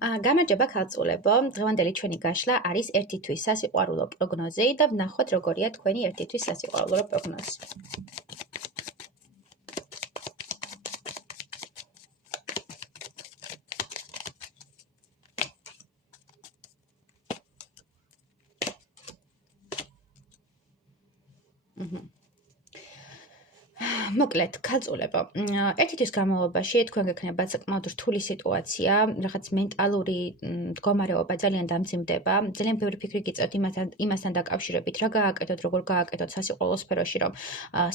გამარჯობა ქალწულებო, დღევანდელი ჩვენი გაშლა არის ერთი თვის სასიყვარულო პროგნოზი და ვნახოთ როგორია თქვენი ერთი თვის სასიყვარულო პროგნოზი. მოკლედ, ქალწულებო, ერთი თვის განმავლობაში თქვენ გექნებათ საკმაოდ რთული სიტუაცია, რაღაც მენტალური მდგომარეობა ძალიან დამძიმდება, ძალიან ბევრი ფიქრი გიწევთ იმასთან დაკავშირებით, რა გააკეთოთ, როგორ გააკეთოთ სასიყვარულო სფეროში, რომ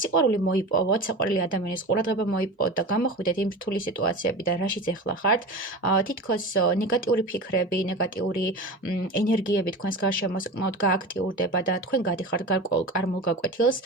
სიყვარული მოიპოვოთ, საყვარელი ადამიანის ყურადღება მოიპოვოთ და გამოხვიდეთ იმ რთული სიტუაციებიდან, რაშიც ახლა ხართ, თითქოს ნეგატიური ფიქრები, ნეგატიური ენერგიები თქვენს გარშემო საკმაოდ გააქტიურდება და თქვენ გადიხართ გარკვეულ კარმულ გაკვეთილს,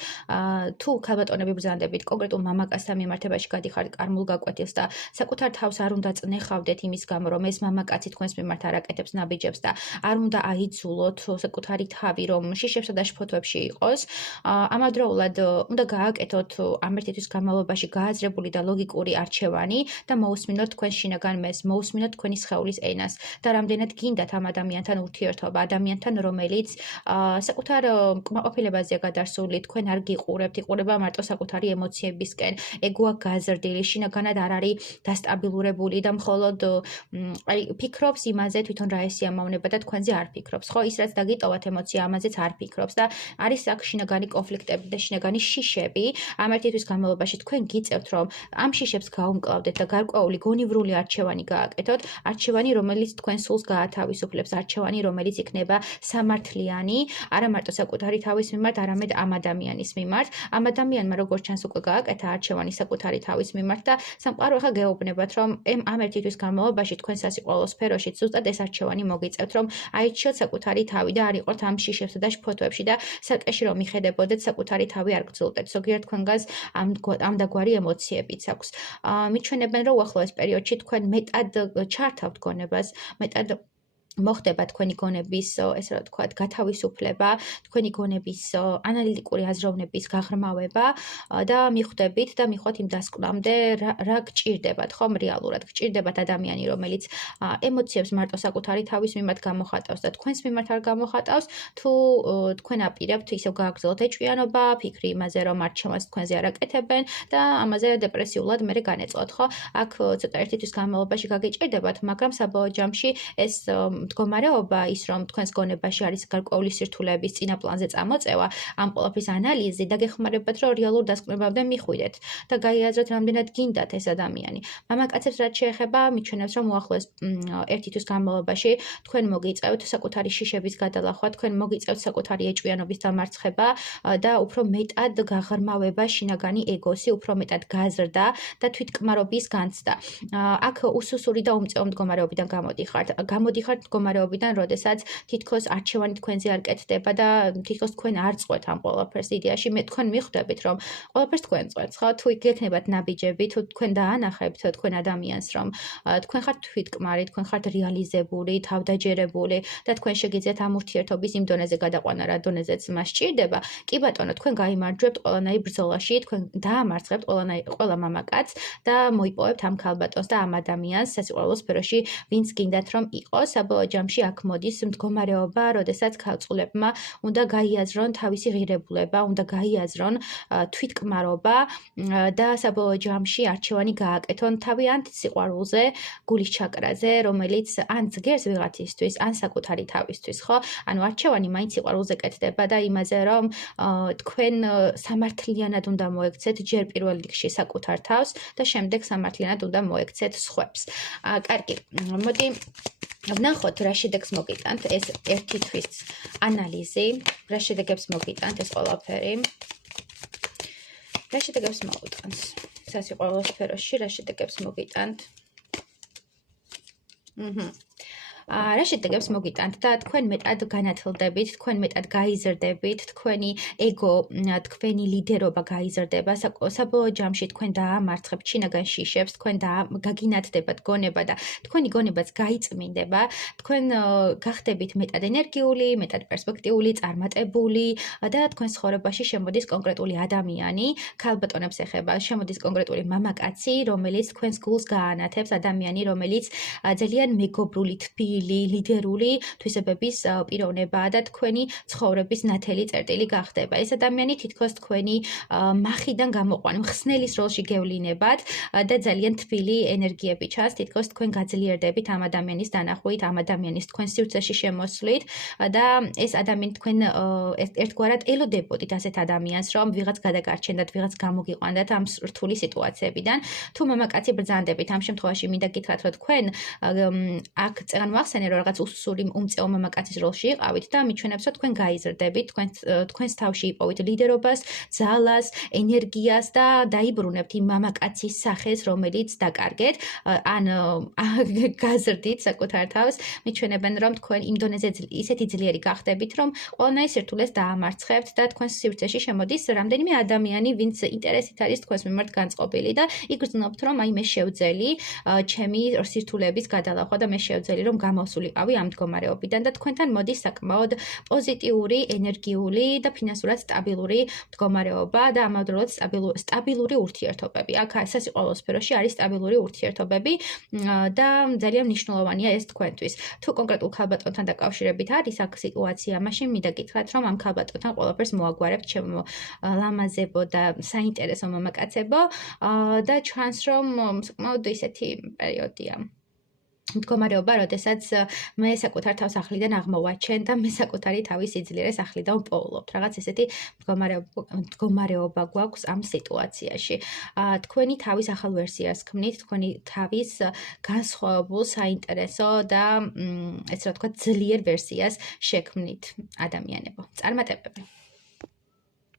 თუ ქალბატონები ბრძანდებით კონკრეტულ მამაკაცთან მიმართებაში გადიხართ კარმულ გაკვეთილს და საკუთარ თავს არ უნდა წნეხავდეთ იმის გამო, რომ ეს მამაკაცი თქვენს მიმართ არ აკეთებს ნაბიჯებს და არ უნდა აიძულოთ საკუთარი თავი, რომ შიშებსა და შფოთვებში იყოს. ამავდროულად უნდა გააკეთოთ ამ ერთი თვის განმავლობაში გააზრებული და ლოგიკური არჩევანი და მოусმინოთ თქვენს შინაგან მეზს, მოусმინოთ თქვენი სხეულის ენას და რამდენად გინდათ ამ ადამიანთან ურთიერთობა, ადამიანთან, რომელიც საკუთარ კმაყოფილებაზეა გადასული, თქვენ არ გიყურებთ, იყურება მარტო საკუთარი ემოციებისკენ, ეგო აქვს გაზრდილი, შინაგანად არ არის დასტაბილურებული და მხოლოდ ფიქრობს იმაზე თვითონ რა ესიამოვნება და თქვენზე არ ფიქრობს, ხო? ის რაც დაგიტოვათ ემოცია, ამაზეც არ ფიქრობს და არის აქ შინაგანი კონფლიქტები და შინაგანი შიშები. ამ ერთი თვის განმავლობაში თქვენ გიწევთ, რომ ამ შიშებს გაუმკლავდეთ და გარკვეული გონივრული არჩევანი გააკეთოთ, არჩევანი, რომელიც თქვენ სულს გაათავისუფლებს, არჩევანი, რომელიც იქნება სამართლიანი, არა მარტო საკუთარი თავის მიმართ, არამედ ამ ადამიანის მიმართ. ამ ადამიანმა როგორც ჩანს უკვე გააკეთა არჩევანი საკუთარი თავის მიმართ და სამყარო ახლა გეუბნებათ, რომ ამ ერთი თვის განმავლობაში თქვენ სასიყვარულო სფეროში ზუსტად ეს არჩევანი მოგიწევთ, რომ აირჩიოთ საკუთარი თავი და არ იყოთ ამ შიშებსა და შფოთვებში და საკეში რომ მიხედებოდეთ საკუთარი თავი არ გძულდეთ. ზოგიერთ თქვენგანს ამდაგვარი ემოციებიც აქვს. მიჩვენებენ, რომ უახლოეს პერიოდში თქვენ მეტად ჩართავთ გონებას, მეტად მოხდება თქვენი გონების, ესე რა ვთქვათ, გათავისუფლება, თქვენი გონების ანალიტიკური აზროვნების გაღრმავება და მიხვდებით და მიხვდით იმ დასკვნამდე, რა გჭირდებათ, ხომ რეალურად გჭირდებათ ადამიანი, რომელიც ემოციებს მარტო საკუთარი თავის მიმართ გამოხატავს და თქვენს მიმართ არ გამოხატავს, თუ თქვენ აპირებთ ისევ გააგრძელოთ ეჭვიანობა, ფიქრი იმაზე, რომ არჩევანს თქვენზე არ აკეთებენ და ამაზე დეპრესიულად მერე განეწლოთ, ხო? აქ ცოტა ერთი თვის განმავლობაში გაგიჭირდებათ, მაგრამ საბოლოო ჯამში ეს მდგომარეობა ის რომ თქვენს გონებაში არის გარკვეული სირთულეების წინა პლანზე წამოწევა, ამ ყველაფრის ანალიზი და გეხმარებათ, რომ რეალურ დასკვნებამდე მიხვიდეთ და გაიაზროთ, რამდენად გინდათ ეს ადამიანი. მამაკაცებს რაც შეეხება, მიჩვენებს, რომ უახლოეს ერთი თვის განმავლობაში თქვენ მოგიწევთ საკუთარი შიშების გადალახვა, თქვენ მოგიწევთ საკუთარი ეჭვიანობის დამარცხება და უფრო მეტად გაღრმავება შინაგანი ეგოსი, უფრო მეტად გაზრდა და თვითკმარობის განცდა. აქ უსუსური და უმწეო მდგომარეობიდან გამოდიხართ მდგომარეობიდან, როდესაც თითქოს არჩევანი თქვენზე არ კეთდება და თითქოს თქვენ არ წყვეთ ამ ყველაფერს. იდეაში მე თქვენ მიხვდებით, რომ ყველაფერს თქვენ წყვეთ, ხო? თუ გექნებათ ნაბიჯები, თუ თქვენ დაანახებთ თქვენ ადამიანს, რომ თქვენ ხართ თვითკმარი, თქვენ ხართ რეალიზებული, თავდაჯერებული და თქვენ შეგიძლიათ ამ ურთიერთობის იმ დონეზე გადაყვანა, რა დონეზეც მას სჭირდება. კი ბატონო, თქვენ გაიმარჯვებთ ყველანაირ ბრძოლაში, თქვენ დაამარცხებთ ყველა მამაკაცს და მოიპოვებთ ამ ქალბატონს და ამ ადამიანს სასიყვარულო სფეროში, ვინც გინდათ რომ იყოს. საბოლოო ჯამში აქ მოდის მდგომარეობა, როდესაც ქალწულებმა უნდა გაიაზრონ თავისი ღირებულება, უნდა გაიაზრონ თვითკმარობა და საბოლოო ჯამში არჩევანი გააკეთონ თავიანთ სიყვარულზე, გულის ჩაკრაზე, რომელიც ან ძგერს ვიღაცისთვის, ან საკუთარი თავისთვის, ხო? ანუ არჩევანი მაინც სიყვარულზე კეთდება და იმაზე, რომ თქვენ სამართლიანად უნდა მოექცეთ ჯერ პირველ რიგში საკუთარ თავს და შემდეგ სამართლიანად უნდა მოექცეთ სხვებს. კარგი, მოდი ვნახოთ რა შედეგს მოგიტანთ ეს ერთი თვის ანალიზი, რა შედეგებს მოგიტანთ ეს ყველაფერი. რა შედეგებს მოგიტანთ სასიყვარულო სფეროში, რა შედეგებს მოგიტანთ. რა შედეგებს მოგიტანთ და თქვენ მეტად განათლდებით, თქვენ მეტად გაიზრდებით, თქვენი ეგო, თქვენი ლიდერობა გაიზრდება, საბოლოო ჯამში თქვენ დაამარცხებთ შინაგან შიშებს, თქვენ გაგინათდებათ გონება და თქვენი გონებაც გაიწმინდება, თქვენ გახდებით მეტად ენერგიული, მეტად პერსპექტიული, წარმატებული და თქვენ ცხოვრებაში შემოდის კონკრეტული ადამიანი, ქალბატონებს ეხება, შემოდის კონკრეტული მამაკაცი, რომელიც თქვენს გულს გაანათებს, ადამიანი, რომელიც ძალიან მეგობრული, თბილი, ლიდერული თვისებების პიროვნებაა და თქვენი ცხოვრების ნათელი წერტილი გახდება. ეს ადამიანი თითქოს თქვენი მახიდან გამოყვანი, მხსნელის როლში გევლინებათ და ძალიან თბილი ენერგიები ჩანს, თითქოს თქვენ გაძლიერდებით ამ ადამიანის დანახვით, ამ ადამიანის თქვენ სივრცეში შემოსვლით და ეს ადამიანი თქვენ ერთგვარად ელოდებოდით ასეთ ადამიანს, რომ ვიღაც გადაგარჩენდათ, ვიღაც გამოგიყვანდათ ამ რთული სიტუაციებიდან. თუ მამაკაცი ბრძანდებით, ამ შემთხვევაში მინდა გითხრათ, რომ თქვენ აქ წეგან ვახსენე, რომ რაღაც უსუსური უმწეო მამაკაცის როლში იყავით და მიჩვენებს, რომ თქვენ გაიზრდებით, თქვენს თავში იპოვით ლიდერობას, ძალას, ენერგიას და დაიბრუნებთ იმ მამაკაცის სახეს, რომელიც დაკარგეთ, ან გაზრდით საკუთარ თავს, მიჩვენებენ, რომ თქვენ იმ დონეზე ისეთი ძლიერი გახდებით, რომ ყველანაირ სირთულეს დაამარცხებთ და თქვენს სივრცეში შემოდის რამდენიმე ადამიანი, ვინც ინტერესით არის თქვენს მიმართ განწყობილი და იგრძნობთ, რომ აი მე შევძელი ჩემი სირთულეების გადალახვა და მე შევძელი, რომ გამოსულიყავი ამ მდგომარეობიდან და თქვენთან მოდის საკმაოდ პოზიტიური, ენერგიული და ფინანსურად სტაბილური მდგომარეობა და ამავდროულად სტაბილური ურთიერთობები. აქ სასიყვარულო სფეროში არის სტაბილური ურთიერთობები და ძალიან მნიშვნელოვანია ეს თქვენთვის. თუ კონკრეტულ ქალბატონთან დაკავშირებით არის აქ სიტუაცია, მაშინ მინდა გითხრათ, რომ ამ ქალბატონთან ყველაფერს მოაგვარებთ ჩემო ლამაზებო და საინტერესო მამაკაცებო და ჩანს, რომ საკმაოდ ისეთი პერიოდია. მდგომარეობა, როდესაც მე საკუთარ თავს ახლიდან აღმოვაჩენ და მე საკუთარი თავის სიძლიერეს ახლიდან ვპოულობთ. რაღაც ესეთი მდგომარეობა გვაქვს ამ სიტუაციაში. თქვენი თავის ახალ ვერსიას ქმნით, თქვენი თავის განსხვავებულ, საინტერესო და ეს რა თქვა, ძლიერ ვერსიას შექმნით ადამიანებო. წარმატებები.